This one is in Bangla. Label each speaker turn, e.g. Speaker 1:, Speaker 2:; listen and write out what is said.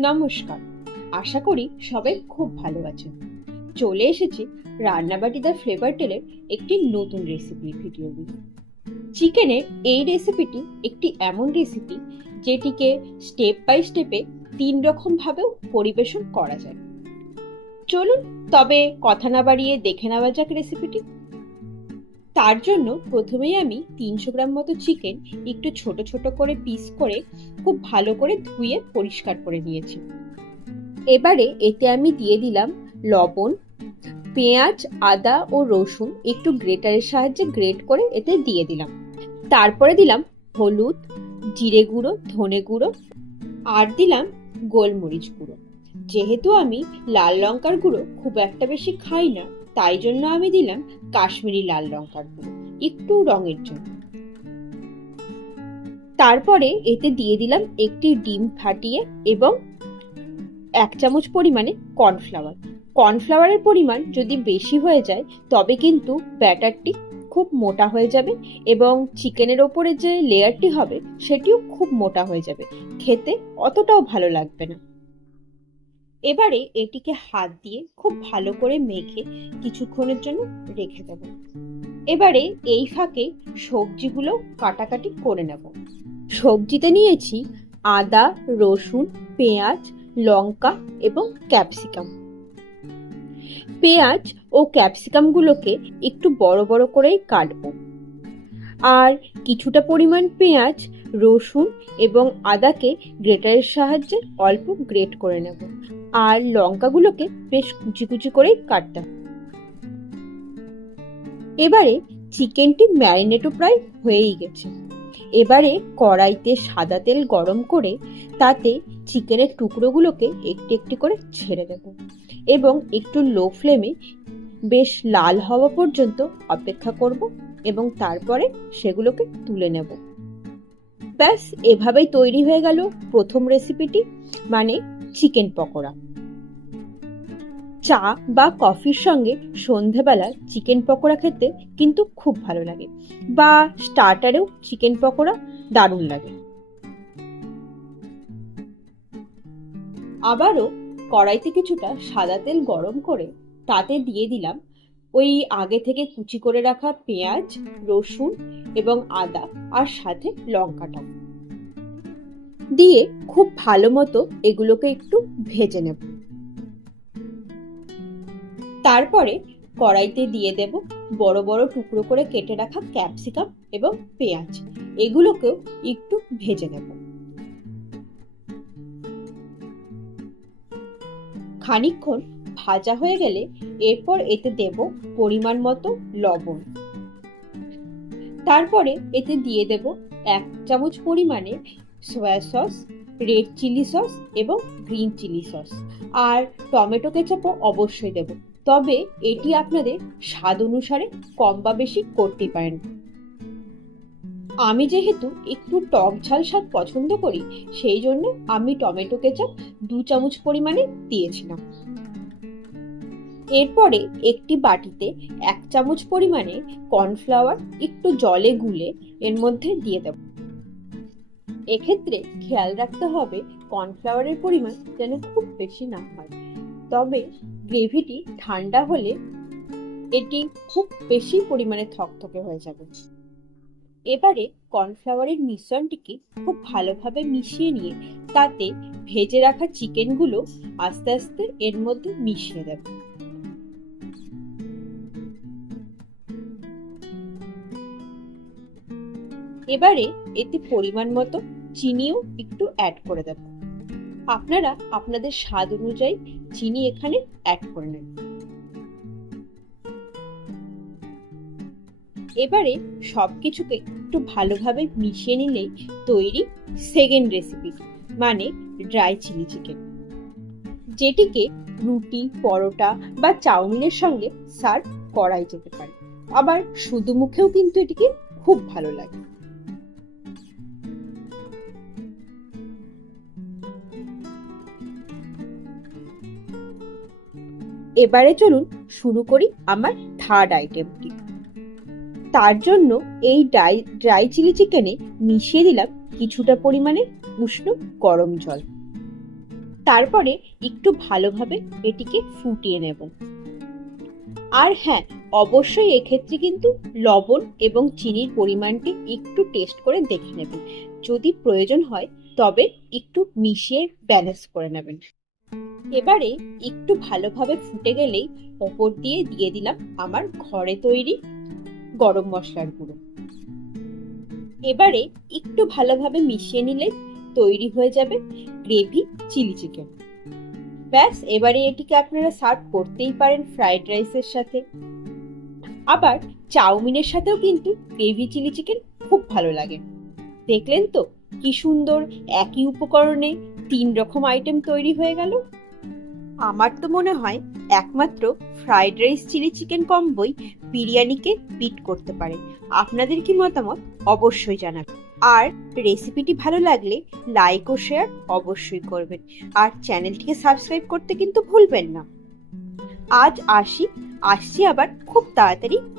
Speaker 1: নমস্কার। আশা করি সবাই খুব ভালো আছেন। চলে এসেছি রান্নাবাটি দ্য ফ্লেভার টেলের একটি নতুন রেসিপি ভিডিও চিকেনের এই রেসিপিটি একটি এমন রেসিপি যেটিকে স্টেপ বাই স্টেপে তিন রকম ভাবেও পরিবেশন করা যায়। চলুন, তবে কথা না বাড়িয়ে দেখে নেওয়া যাক রেসিপিটি তার জন্য প্রথমেই আমি তিনশো গ্রাম মতো চিকেন একটু ছোট ছোট করে পিস করে খুব ভালো করে ধুয়ে পরিষ্কার করে নিয়েছি। এবারে এতে আমি দিয়ে দিলাম লবণ, পেঁয়াজ, আদা ও রসুন একটু গ্রেটারের সাহায্যে গ্রেট করে এতে দিয়ে দিলাম। তারপরে দিলাম হলুদ, জিরে গুঁড়ো, ধনে গুঁড়ো আর দিলাম গোলমরিচ গুঁড়ো। যেহেতু আমি লাল লঙ্কার গুঁড়ো খুব একটা বেশি খাই না তাই জন্য আমি দিলাম কাশ্মীরি লাল লঙ্কার গুঁড়ো একটু রঙের জন্য। তারপরে এতে দিয়ে দিলাম একটি ডিম ফাটিয়ে এবং এক চামচ পরিমাণে কর্নফ্লাওয়ার। কর্নফ্লাওয়ারের পরিমাণ যদি বেশি হয়ে যায়, তবে কিন্তু ব্যাটারটি খুব মোটা হয়ে যাবে এবং চিকেনের ওপরে যে লেয়ারটি হবে, সেটিও খুব মোটা হয়ে যাবে। খেতে অতটাও ভালো লাগবে না। এবারে এটিকে হাত দিয়ে খুব ভালো করে মেখে কিছুক্ষণের জন্য রেখে দেব। এবারে এই ফাঁকে সবজিগুলো কাটাকাটি করে নেব। সবজিতে নিয়েছি আদা, রসুন, পেঁয়াজ, লঙ্কা এবং ক্যাপসিকাম। পেঁয়াজ ও ক্যাপসিকামগুলোকে একটু বড় বড় করেই কাটবো। আর কিছুটা পরিমাণ পেঁয়াজ, রসুন এবং আদাকে গ্রেটারের সাহায্যে অল্প গ্রেট করে নেব। আর লঙ্কাগুলোকে বেশ কুচি কুচি করেই কাটতে হবে। এবারে চিকেনটি ম্যারিনেটও প্রায় হয়েই গেছে। এবারে কড়াইতে সাদা তেল গরম করে তাতে চিকেনের টুকরোগুলোকে একটি একটি করে ছেড়ে দেব এবং একটু লো ফ্লেমে বেশ লাল হওয়া পর্যন্ত অপেক্ষা করব এবং তারপরে সেগুলোকে তুলে নেব। ব্যাস, এভাবেই তৈরি হয়ে গেল প্রথম রেসিপিটি মানে চিকেন পকোড়া। চা বা কফির সঙ্গে সন্ধেবেলা চিকেন পকোড়া খেতে কিন্তু খুব ভালো লাগে বা স্টার্টারেও চিকেন পকোড়া দারুণ লাগে। আবারও কড়াইতে কিছুটা সাদা তেল গরম করে তাতে দিয়ে দিলাম ওই আগে থেকে কুচি করে রাখা পেঁয়াজ, রসুন এবং আদা আর সাথে লঙ্কাটা। দিয়ে খুব ভালো মতো এগুলোকে একটু ভেজে নেব। তারপরে কড়াইতে দিয়ে দেব বড় বড় টুকরো করে কেটে রাখা ক্যাপসিকাম এবং পেঁয়াজ। এগুলোকেও একটু ভেজে নেব। খানিকক্ষণ ভাজা হয়ে গেলে এরপর এতে দেব পরিমাণ মতো লবণ। তারপরে এতে দিয়ে দেব এক চামচ পরিমাণে soya sauce red chilli sauce এবং গ্রিন চিলি সস আর টমেটো কেচাপও অবশ্যই দেব। তবে এটি আপনাদের স্বাদ অনুসারে কম বা বেশি করতে পারেন। আমি যেহেতু একটু টক ঝাল স্বাদ পছন্দ করি, সেই জন্য আমি টমেটো কেচাপ দু চামচ পরিমাণে দিয়েছিলাম। এরপরে একটি বাটিতে এক চামচ পরিমাণে কর্নফ্লাওয়ার একটু জলে গুলে এর মধ্যে দিয়ে দেব। এক্ষেত্রে খেয়াল রাখতে হবে কর্নফ্লাওয়ারের পরিমাণ যেন খুব বেশি না হয়। তবে গ্রেভিটি ঠান্ডা হলে এটি খুব বেশি পরিমাণে থকথকে হয়ে যাবে। এবারে কর্নফ্লাওয়ারের মিশ্রণটিকে খুব ভালোভাবে মিশিয়ে নিয়ে তাতে ভেজে রাখা চিকেনগুলো আস্তে আস্তে এর মধ্যে মিশিয়ে দেব। এবারে এতে পরিমাণ মতো চিনিও একটু অ্যাড করে দেব। আপনারা আপনাদের স্বাদ অনুযায়ী চিনি এখানে অ্যাড করে নেবেন। এবারে সব কিছুকে একটু ভালোভাবে মিশিয়ে নিলেই তৈরি সেকেন্ড রেসিপি মানে ড্রাই চিলি চিকেন যেটিকে রুটি, পরোটা বা চাউমিনের সঙ্গে সার্ভ করাই যেতে পারে। আবার শুধু মুখেও কিন্তু এটিকে খুব ভালো লাগে। এবারে চলুন শুরু করি আমার থার্ড আইটেমটি তার জন্য এই ড্রাই ড্রাই চিলি চিকেনে মিশিয়ে দিলাম কিছুটা পরিমাণে উষ্ণ গরম জল। তারপরে একটু ভালোভাবে এটিকে ফুটিয়ে নেব। আর হ্যাঁ অবশ্যই এক্ষেত্রে কিন্তু লবণ এবং চিনির পরিমাণটি একটু টেস্ট করে দেখে নেবেন। যদি প্রয়োজন হয়, তবে একটু মিশিয়ে ব্যালেন্স করে নেবেন। এবারে একটু ভালোভাবে ফুটে গেলেই ওপর দিয়ে দিয়ে দিলাম আমার ঘরে তৈরি গরম মশলার গুঁড়ো। এবারে একটু ভালোভাবে মিশিয়ে নিলে তৈরি হয়ে যাবে গ্রেভি চিলি চিকেন। ব্যাস, এবারে এটিকে আপনারা সার্ভ করতেই পারেন ফ্রাইড রাইসের সাথে। আবার চাউমিনের সাথেও কিন্তু গ্রেভি চিলি চিকেন খুব ভালো লাগে। দেখলেন তো কি সুন্দর একই উপকরণে তিন রকম আইটেম তৈরি হয়ে গেল। আমার তো মনে হয় একমাত্র ফ্রাইড রাইস চিলি চিকেন কম্বোই বিরিয়ানিকে বিট করতে পারে। আপনাদের কি মতামত? অবশ্যই জানাবেন। আর রেসিপিটি ভালো লাগলে লাইক ও শেয়ার অবশ্যই করবেন। আর চ্যানেলটিকে সাবস্ক্রাইব করতে কিন্তু ভুলবেন না। আজ আসি, আসছি আবার খুব তাড়াতাড়ি